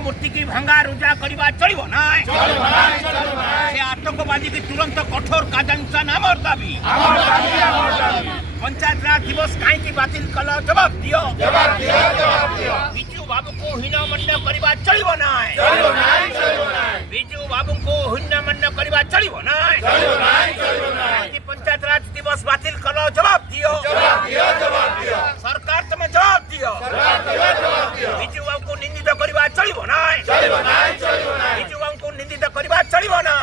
मूर्ति की भंगा रुजा करवा चलो ना आतंकवादी की तुरंत कठोर कार्यानुष्ठान आमर दाबी पंचायत राज दिवस कहीं बातिल कल जवाब दियो बिजू बाबू को हीनमन्य करवा चलो ना बिजू बाबू को हीनमन्य करवा चलो ना पंचायत राज दिवस बातिल कल जवाब दियो सरकार तुम्हें जवाब दियो बिजू बाबू को निंदित करवा चलो ना बिजू बाबू को निंदित करवा चलो ना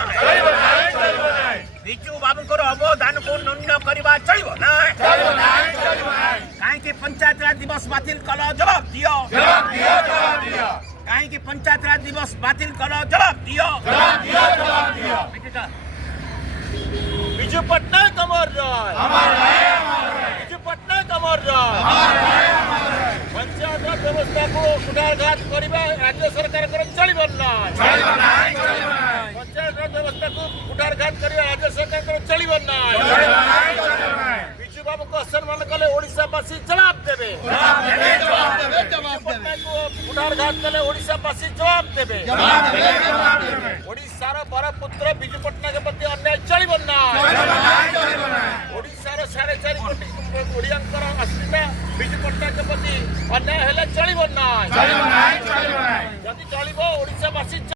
बिजू बाबू को अवदान को न्यून करवा चलो ना कहीं पंचायत राज दिवस बातिल कल जवाब दियो कहीं पंचायत राज दिवस बातिल कल जवाब दियो बिजू पटनायक अमर रहे बिजू पटनायक अमर रहे पंचायत राज व्यवस्था को कुठारघात करवा राज्य सरकार चलो ना पंचायत राज व्यवस्था को कुठारघात करवा राज्य सरकार चलो ना बिजू बाबू को सम्मान कले ओडिशावासी जवाब देवे कुठारघात कले ओडिशावासी जवाब देवे ओडिशार बरपुत्र बिजू पटनायक प्रति अन्याय चलो ना ओडिशार 4.5 कोटी ओडियांकर अस्मिता बिजू पटनायक प्रति अन्याय हेले चलो ना जदि चलिबो ओडिशावासी